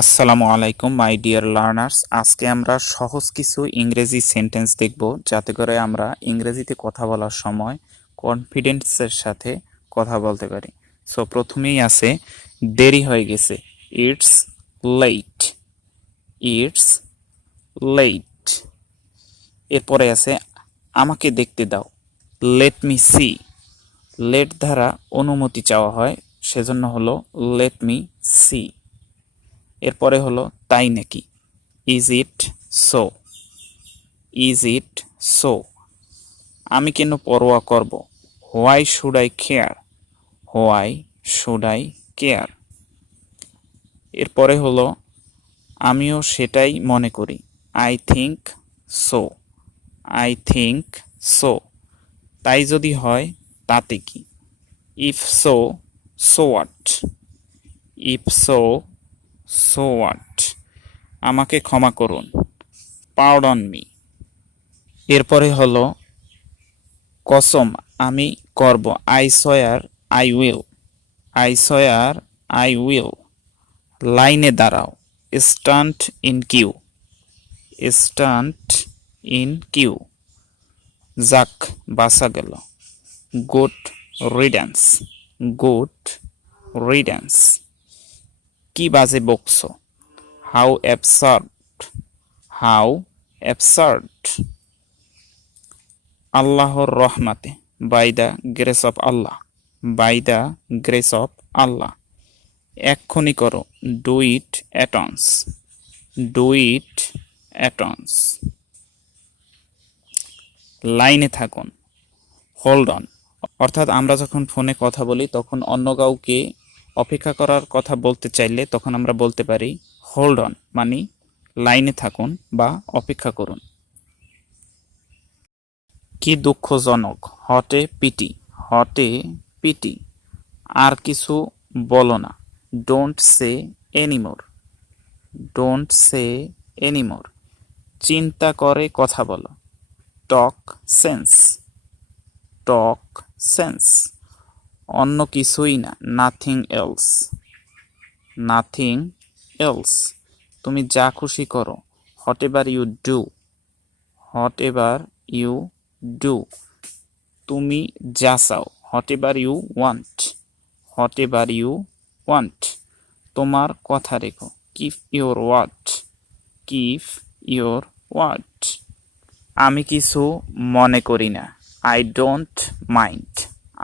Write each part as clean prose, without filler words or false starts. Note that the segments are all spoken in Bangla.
আসসালামু আলাইকুম মাই ডিয়ার লার্নার্স। আজকে আমরা সহজ কিছু ইংরেজি সেন্টেন্স দেখব যাতে করে আমরা ইংরেজিতে কথা বলার সময় কনফিডেন্সের সাথে কথা বলতে পারি। সো প্রথমেই আছে দেরি হয়ে গেছে, ইটস লেট। It's late. এরপরে আছে আমাকে দেখতে দাও, লেট মি সি। লেট দ্বারা অনুমতি চাওয়া হয়, সেজন্য হলো লেট মি সি। এরপরে হলো তাই নাকি, is it so. Is it so. আমি কেন পরোয়া করব, why should eye care. Why should eye care. এরপরে হলো আমিও সেটাই মনে করি, I think so. I think so. তাই যদি হয় তাতে কি, if so so what. If so so what. আমাকে ক্ষমা করুন, পার্ডন মি। এরপরে হলো কসম আমি করব, I swear I will. I swear I will. লাইনে দাঁড়াও, stand in queue. Stand in queue. যাক বাঁচা গেল, গুড রিডেন্স। Good riddance. কি বাজে বকছো, হাউ অ্যাবসার্ড। How absurd. আল্লাহর রহমাতে, by the grace of Allah. By the grace of Allah. এক্ষুনি করো, ডু ইট অ্যাটন্স। Do it অ্যাটন্স। লাইনে থাকুন, হোল্ড অন। অর্থাৎ আমরা যখন ফোনে কথা বলি তখন অন্য কাউকে অপেক্ষা করার কথা বলতে চাইলে তখন আমরা বলতে পারি হোল্ড অন, মানে লাইনে থাকুন বা অপেক্ষা করুন। কি দুঃখজনক, হটে পিটি। হটে পিটি। আর কিছু বলো না, don't say anymore. Don't say anymore. চিন্তা করে কথা বলো, টক সেন্স। টক সেন্স। অন্য কিছুই না, নাথিং এলস। Nothing else. তুমি যা খুশি করো, whatever you do. Whatever you do. তুমি যা চাও, whatever you want. Whatever you want. তোমার কথা রেখো, keep your word. Keep your word. আমি কিছু মনে করি না, I don't mind.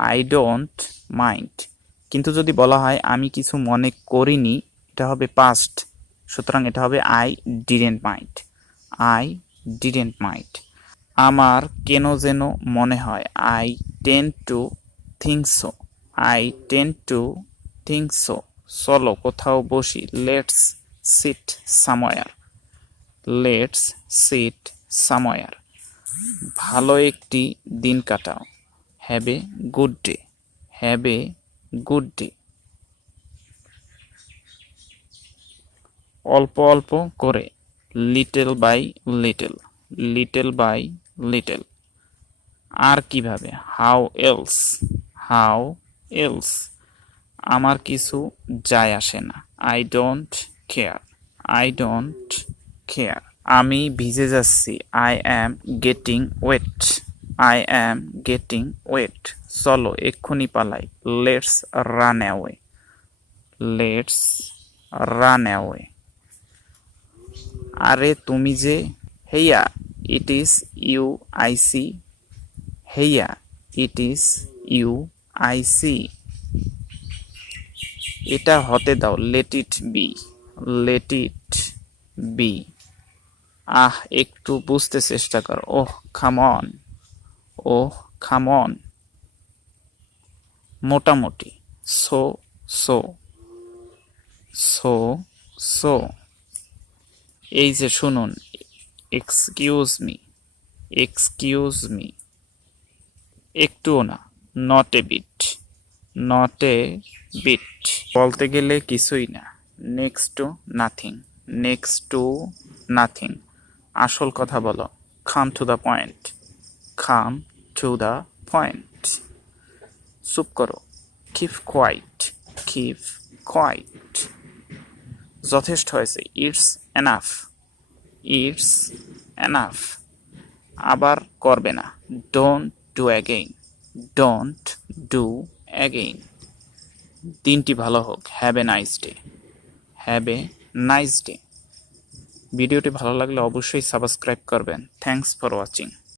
I don't mind. কিন্তু যদি বলা হয় আমি কিছু মনে করিনি, এটা হবে পাস্ট, সুতরাং এটা হবে I didn't mind. I didn't mind. আমার কেন যেন মনে হয়, I tend to think so. I tend to think so. চলো কোথাও বসি, let's sit somewhere. Let's sit somewhere. ভালো একটি দিন কাটাও, have a good day. Have a good day. অল্প অল্প করে, little by little. Little by little. আর কিভাবে, হাউ এলস। How else. আমার কিছু যায় আসে না, I don't care. I don't care. আমি ভিজে যাচ্ছি, I am getting wet. I am getting wet. চলো এক্ষুনি পালাই, let's run away. Let's run away. আরে তুমি যে, hey it is you I see. Hey it is you I see. এটা হতে দাও, let it be. Let it be. আহ একটু বুঝতে চেষ্টা কর, oh come on. Oh come on. মোটামুটি, সো সো। So so. এই যে শুনুন, এক্সকিউজ মি। Excuse me. একটুও না, not a bit. Not a bit. বলতে গেলে কিছুই না, next to nothing. Next to nothing. আসল কথা বলো, come to the point. Come to the point. চুপ করো, কিপ কোয়াইট। Keep quiet. যথেষ্ট হয়েছে, ইটস এনাফ, ইটস এনাফ। আবার করবে না, don't do again, don't do again. দিনটি ভালো হোক, have a nice day, have a nice day. ভিডিওটি ভালো লাগলে অবশ্যই সাবস্ক্রাইব করবেন। Thanks for watching.